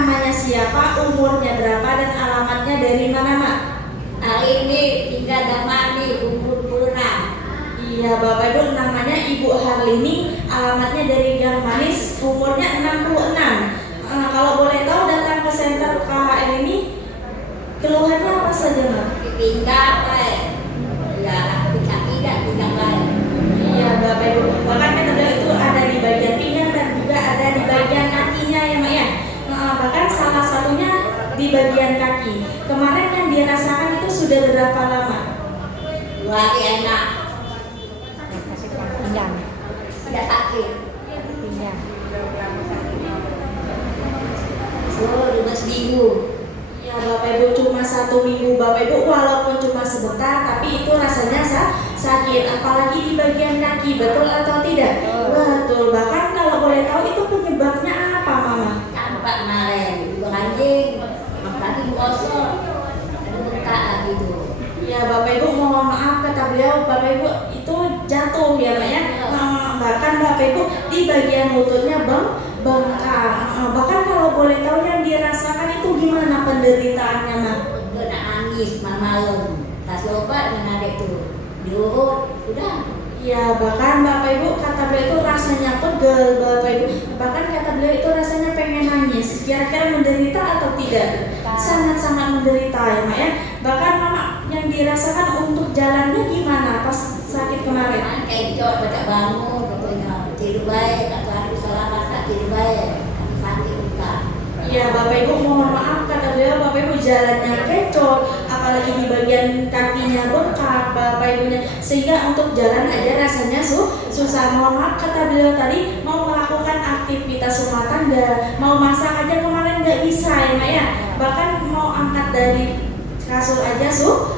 namanya siapa, umurnya berapa, dan alamatnya dari mana, Mak? Ini tinggal Damani, umur 26. Iya, Bapak Ibu, namanya Ibu Harlini, alamatnya dari Gang Manis, umurnya 66. Kalau boleh tahu datang ke senter KHL ini keluhannya apa saja, Mak? Tinggal ya, tidak tinggal baik. Iya, Bapak Ibu, bahkan kata beliau itu ada di bagian pinggang dan juga ada di bagian kakinya ya, Mak ya. Bahkan salah satunya di bagian kaki. Kemarin yang dirasakan itu sudah berapa lama? 2 hari enak, Pinggang. tidak sakit. Pinggang. Oh, 2 minggu. Ya, Bapak Ibu, cuma 1 minggu, Bapak Ibu, walaupun cuma sebentar, tapi itu rasanya sakit, apalagi di bagian kaki, betul atau tidak? Betul. Bahkan kalau boleh tahu itu penyebabnya apa, Mama? Campak kemarin, 2 anjing, kaki kosong, ada bengkak gitu. Ya, Bapak Ibu, mohon maaf kata beliau, Bapak Ibu itu jatuh ya, Mbak ya. Bahkan Bapak Ibu di bagian lututnya bengkak. Bahkan kalau boleh tahu yang dirasakan itu gimana penderitaannya, Mak? Kena nangis malam, kasih obat dengan adik tuh, diurut, udah. Ya, bahkan Bapak Ibu kata beliau itu rasanya pegel, Bapak Ibu. Bahkan kata beliau itu rasanya pengen nangis. Kira-kira menderita atau tidak? Sangat-sangat menderita ya, Mak ya. Bahkan Mama yang dirasakan untuk jalannya gimana pas sakit kemarin? Kan kencot, baca bangun, pokoknya tidur baik, atau aku salah masak tidur baik, kami sakit bukan. Ya, Bapak Ibu mohon maaf kata beliau, Bapak Ibu jalannya kecot, apalagi di bagian kakinya bengkak, Bapak Ibunya, sehingga untuk jalan aja rasanya susah. Mohon maaf kata beliau tadi mau melakukan aktivitas rumah tangga, mau masak aja kemarin nggak bisa ya, Mak ya. Bahkan mau angkat dari kasur aja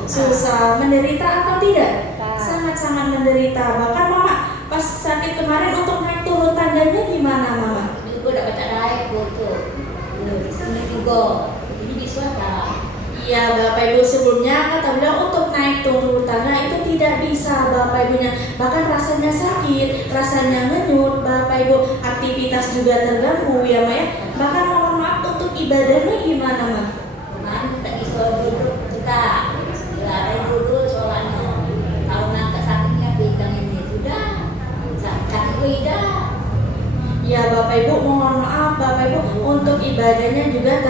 susah. Menderita atau tidak? Sangat-sangat menderita. Bahkan Mama pas sakit kemarin untuk naik turun tangganya gimana, Mama? Juga udah baca daik foto, ini juga, ini bisa tak? Iya, Bapak Ibu, sebelumnya kata beliau untuk naik turun tangga itu tidak bisa, Bapak Ibunya. Bahkan rasanya sakit, rasanya ngenyut, Bapak Ibu, aktivitas juga terganggu ya, Mak ya. Bahkan mohon maaf untuk ibadahnya gimana, Mak? Cuman tak bisa duduk juga, dilarang duduk soalnya. Kalau ngangkat sakitnya pinggang ini sudah, sakit tidak. Ya, Bapak Ibu, mohon maaf Bapak Ibu, untuk ibadahnya juga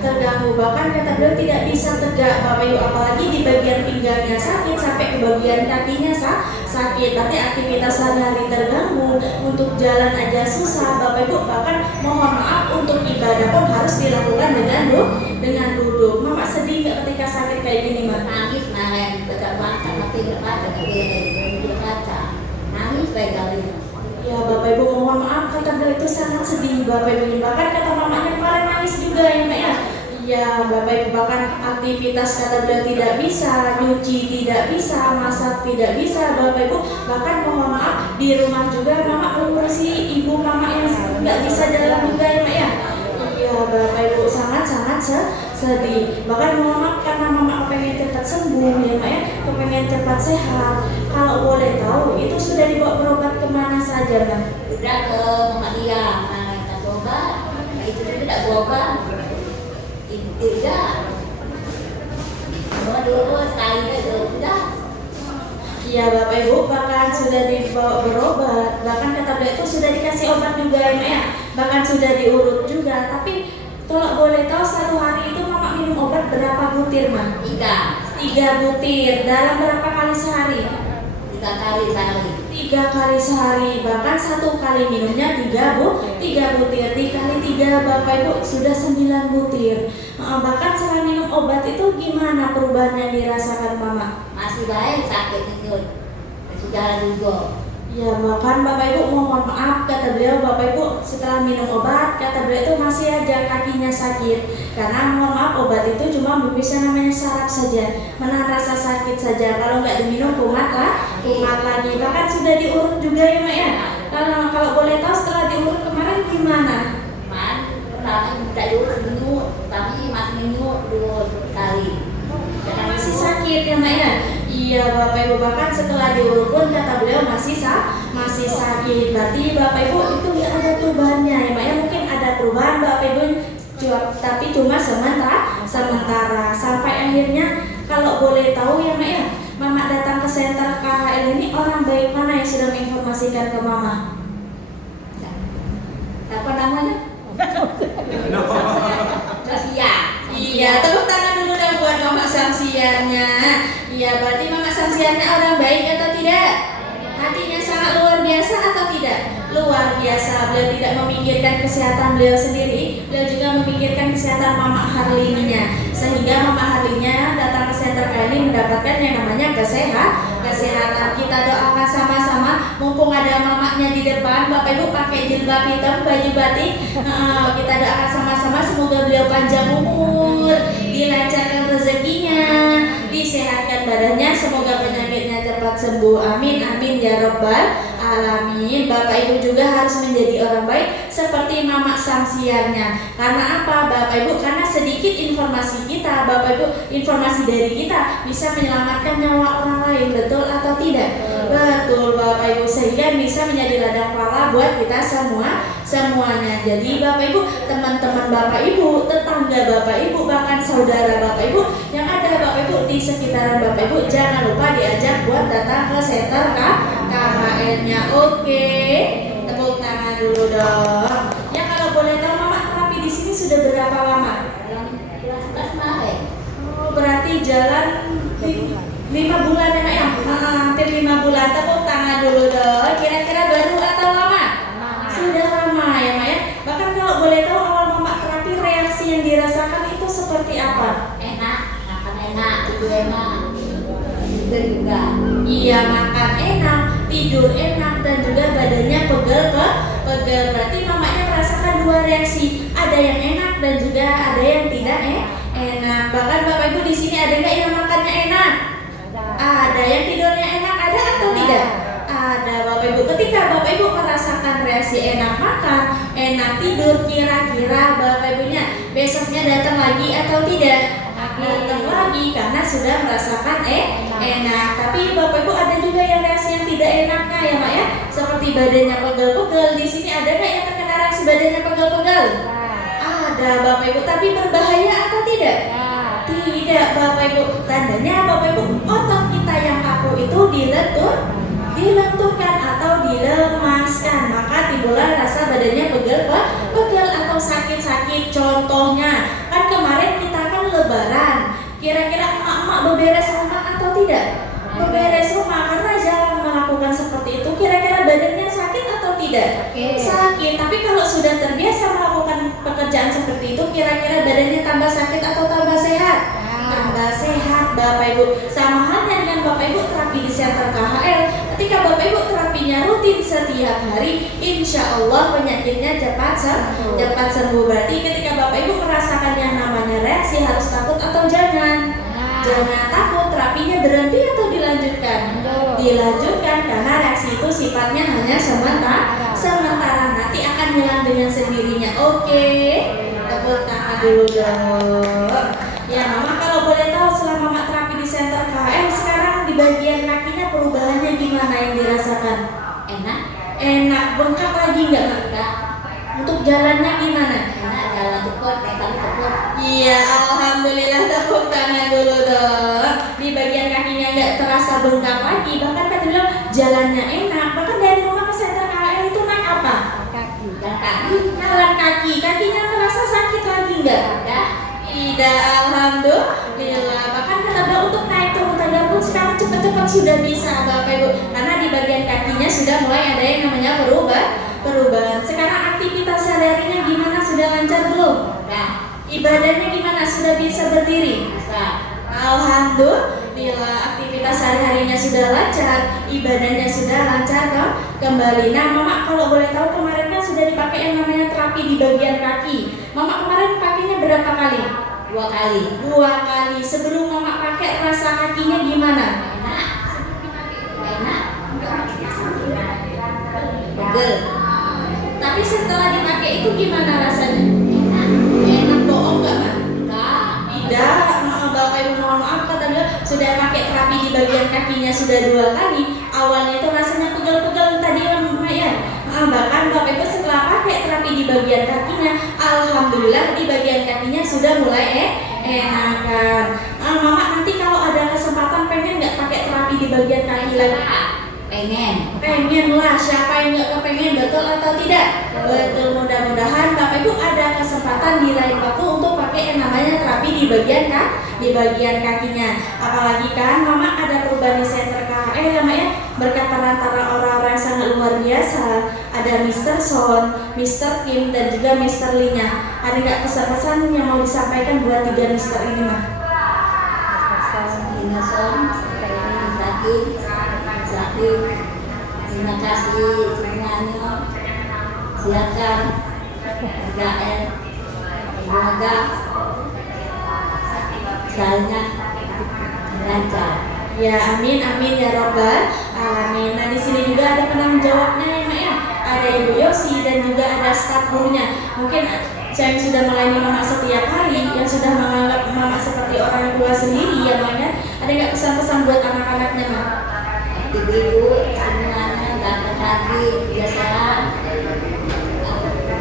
terganggu. Bahkan kata beliau tidak bisa tegak, Bapak Ibu, apalagi di bagian pinggangnya sakit sampai ke bagian kakinya sakit. Berarti aktivitas sehari-hari terganggu, untuk jalan aja susah, Bapak Ibu. Bahkan mohon maaf untuk ibadah pun harus dilakukan dengan duduk. Mama sedih nggak ketika sakit kayak gini, Mak? Nangis kemarin, baca baca tapi nggak baca, nggak beres, tidak baca. Nangis baik kali. Ya, Bapak Ibu mohon maaf kata beliau itu sangat sedih, Bapak Ibu. Bahkan kata mamanya kemarin nangis juga ya, Mak ya. Iya, Bapak Ibu, bahkan aktivitas kata beliau tidak bisa, nyuci tidak bisa, masak tidak bisa, Bapak Ibu. Bahkan mohon maaf di rumah juga Mama mengurusi ibu Mama yang nggak bisa jalan juga ya, Mak ya. Iya, Bapak Ibu sangat-sangat sedih. Bahkan mohon maaf karena Mama pengen cepat sembuh ya, Mak ya, pengen cepat sehat. Kalau boleh tahu itu sudah dibawa berobat kemana saja, Mak? Udah ke Muhammadiyah, kita coba, nah itu juga tidak berobat, tidak. Dulu sekali itu sudah. Iya, Bapak Ibu, bahkan sudah dibawa berobat, bahkan kata beliau itu sudah dikasih obat juga ya, Mak ya. Bahkan sudah diurut juga. Tapi kalau boleh tahu 1 hari itu Mama minum obat berapa butir, Mak? 3 butir. Dalam berapa kali sehari? 3 kali sehari. 3 kali sehari. Bahkan 1 kali minumnya 3 butir. Dikali 3 Bapak Ibu sudah 9 butir. Bahkan setelah minum obat itu gimana perubahan yang dirasakan Mama? Masih baik sakit nyut, masih jalan juga. Ya, bahkan Bapak Ibu mohon maaf kata beliau, Bapak Ibu setelah minum obat kata beliau itu masih aja kakinya sakit. Karena mohon maaf obat itu cuma bisa namanya saraf saja, menahan rasa sakit saja. Kalau nggak diminum kumat lagi. Bahkan sudah diurut juga ya, Mak ya. Kalau boleh tahu setelah diurut kemarin gimana? Tapi tidak diurut nyut, tapi masih nyut 2 kali. Masih sakit ya, Mak ya. Iya, Bapak Ibu, bahkan setelah diurut pun kata beliau masih sakit. Berarti Bapak Ibu itu nggak ada perubahannya ya, Mak ya. Mungkin ada perubahan Bapak Ibu tapi cuma sementara sampai akhirnya kalau boleh tahu ya Mak ya, Mama datang ke center KHL ini orang baik mana yang sudah menginformasikan ke Mama? Apa namanya? Rahasia. Iya, tepuk tangan dulu dong buat Mama Samsiannya. Iya, berarti Mama Samsiannya orang baik atau tidak? Hatinya sangat luar biasa atau tidak? Luar biasa. Beliau tidak memikirkan kesehatan beliau sendiri, beliau juga memikirkan kesehatan Mama Harlininya. Sehingga Mama Harlininya datang ke center kali mendapatkan yang namanya kesehatan. Kita doakan sama-sama, mumpung ada mamanya di depan, Bapak Ibu pakai jilbab hitam, baju batik. Kita doakan sama-sama semoga beliau panjang umur, dilancarkan rezekinya, disehatkan badannya, semoga penyakitnya cepat sembuh. Amin amin ya rabbal alamin. Bapak Ibu juga harus menjadi orang baik seperti Mama Samsiannya. Karena apa Bapak Ibu? Karena sedikit informasi kita, Bapak Ibu, informasi dari kita bisa menyelamatkan nyawa orang lain. Betul atau tidak? Betul Bapak Ibu, sehingga bisa menjadi ladang pahala buat kita semuanya. Jadi Bapak Ibu, teman-teman Bapak Ibu, tetangga Bapak Ibu, bahkan saudara Bapak Ibu yang ada Bapak Ibu di sekitaran Bapak Ibu, jangan lupa diajak buat datang ke center KHL-nya. Oke, tepuk tangan dulu dong. Ya kalau boleh tahu Mama terapi di sini sudah berapa lama? Oh, berarti jalan 5 bulan ya Mak ya? Hampir 5 bulan. Tepuk tangan dulu dong. Kira-kira baru atau lama? Sudah lama ya Mak ya. Bahkan kalau boleh tahu awal Mama terapi reaksi yang dirasakan itu seperti apa? Enak, makan enak, tidur enak, tidur juga. Iya, makan enak, tidur enak, dan juga badannya pegel. Berarti mamanya merasakan dua reaksi, ada yang enak dan juga ada yang tidak enak. Bahkan Bapak Ibu di sini ada nggak yang makannya enak? Ada yang tidurnya enak, ada atau tidak? Ada Bapak Ibu. Ketika Bapak Ibu merasakan reaksi enak makan, enak tidur, kira-kira Bapak Ibunya besoknya datang lagi atau tidak? Datang lagi karena sudah merasakan enak. Tapi Bapak Ibu ada juga yang reaksi yang tidak enaknya ya Mak ya, seperti badannya pegel-pegel. Di sini ada nggak yang terkena reaksi badannya pegel-pegel? Ada Bapak Ibu, tapi berbahaya atau tidak? Tidak Bapak Ibu. Tandanya Bapak Ibu, otot kita yang kaku itu dilenturkan atau dilemaskan, maka timbullah rasa badannya pegel atau sakit-sakit. Contohnya kan kemarin kita kan lebaran, kira-kira emak-emak beberes rumah atau tidak? Beberes rumah, karena jarang melakukan seperti itu, kira-kira badannya sakit atau tidak? Sakit. Tapi kalau sudah terbiasa melakukan pekerjaan seperti itu, kira-kira badannya tambah sakit atau tambah sehat? Tambah sehat Bapak Ibu. Sama halnya dengan Bapak Ibu terapi di center KHL. Ketika Bapak Ibu terapinya rutin setiap hari, insya Allah penyakitnya cepat sembuh. Berarti ketika Bapak Ibu merasakan yang namanya reaksi, harus takut atau jangan? Jangan takut. Terapinya berhenti atau dilanjutkan? Dilanjutkan, karena reaksi itu sifatnya hanya sementara, nanti akan hilang dengan sendirinya. Oke, tepuk tangan dulu dong. Ya Mama, kalau boleh tahu selama Mama terapi di center KHL sekarang di bagian kakinya perubahannya gimana yang dirasakan? Enak, bengkak lagi nggak Mak? Untuk jalannya gimana? Enak, jalan cepat, kaki cepat. Iya, alhamdulillah, tepuk tangan dulu dong. Di bagian kakinya nggak terasa bengkak lagi, bahkan kata beliau jalannya enak. Bahkan dari rumah ke center KHL itu naik apa? Jalan kaki. Kakinya terasa sakit lagi nggak? Tidak, alhamdulillah. Bahkan kata beliau untuk naik turun tangga pun sekarang cepat-cepat sudah bisa Bapak Ibu, karena di bagian kakinya sudah mulai ada yang namanya perubahan. Sekarang aktivitas sehari-harinya gimana? Sudah lancar belum? Ibadahnya gimana? Sudah bisa berdiri? Alhamdulillah, aktivitas sehari-harinya sudah lancar, ibadahnya sudah lancar kembali. Nah Mama, kalau boleh tahu kemarin kan sudah dipakai yang namanya terapi di bagian kaki. Mama kemarin pakainya berapa kali? 2 kali. 2 kali. Sebelum Mama pakai, rasa kakinya gimana? Enak. Pegel. Tapi setelah dipakai itu gimana rasanya? Enak. Enak, bohong nggak Mak? Enggak. Tidak, Bapak Ibu mohon maaf, kata beliau sudah pakai terapi di bagian kakinya sudah 2 kali. Awalnya itu rasanya pegel-pegel tadi Mak ya. Bahkan Bapak Ibu setelah pakai terapi di bagian kakinya, alhamdulillah di bagian kakinya sudah mulai enakan. Mama nanti kalau ada kesempatan pengen nggak pakai terapi di bagian kaki lagi? Pengen lah, siapa yang nggak kepengen, betul atau tidak? Betul, mudah-mudahan Bapak Ibu ada kesempatan di lain waktu untuk pakai yang namanya terapi di bagian kakinya. Apalagi kan Mama ada perubahan di center KHL namanya berkat perantara orang-orang yang sangat luar biasa. Ada Mr. Son, Mr. Kim, dan juga Mr. Lee-nya. Ada nggak pesan-pesan yang mau disampaikan buat 3 Mr. ini, Mah? Terima kasih semuanya. Silakan PKL. Semoga jalannya lancar. Ya, amin amin ya robbal alamin. Nah, di sini juga ada penanggung jawabnya ya, Mak ya. Ada Ibu Yosi dan juga ada staf gurunya. Mungkin yang sudah melayani Mama setiap hari, yang sudah menganggap Mama seperti orang tua sendiri ya, Mak ya. Ada nggak pesan-pesan buat anak-anaknya, Mak? Ibu semuanya datang lagi biasa,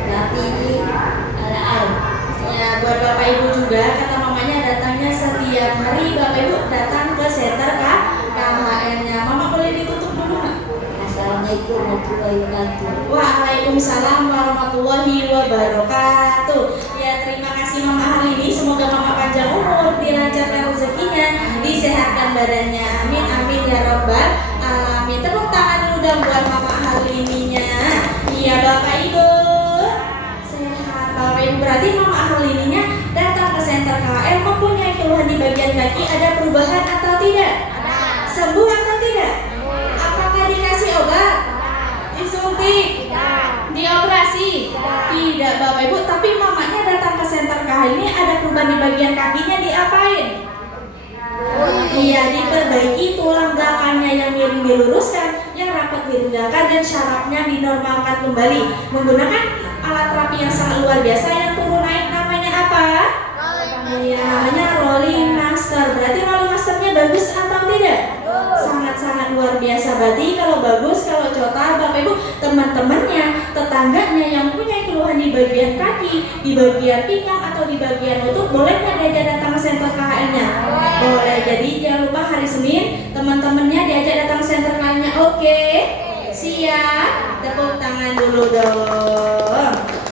tapi ada air. Ya, buat Bapak Ibu juga, kata mamanya datangnya setiap hari. Bapak Ibu datang ke center KHN-nya. Mama boleh ditutup dulu, Mak? Assalamualaikum warahmatullahi wabarakatuh. Waalaikumsalam warahmatullahi wabarakatuh. Ya, terima kasih Mama Halini. Semoga Mama panjang umur, dilancarkan rezekinya, disehatkan badannya. Amin amin ya robbal alamin. Tepuk tangan dulu dong buat Mama Halininya. Iya Bapak Ibu, sehat Bapak Ibu. Berarti Mama Halininya datang ke center KHL mempunyai keluhan di bagian kaki. Ada perubahan atau tidak? Sembuh atau tidak? Apakah dikasih obat? Disuntik? Dioperasi? Tidak Bapak Ibu. Tapi mamanya datang ke center KHL ini ada perubahan di bagian kakinya, diapain? Iya, diperbaiki tulang belakangnya yang miring diluruskan, yang rapat diregangkan, dan syarafnya dinormalkan kembali menggunakan alat terapi yang sangat luar biasa yang turun naik. Namanya apa? Iya, namanya rolling master. Berarti rolling masternya bagus atau tidak? Sangat-sangat luar biasa. Berarti kalau bagus, kalau cota, Bapak Ibu, teman-temannya, tetangganya yang punya keluhan di bagian kaki, di bagian pinggang atau di bagian lutut, boleh nggak diajak datang ke center KHL-nya? Boleh. Jadi jangan lupa hari Senin teman-temannya diajak datang ke center KHL-nya. Oke, siap. Tepuk tangan dulu dong.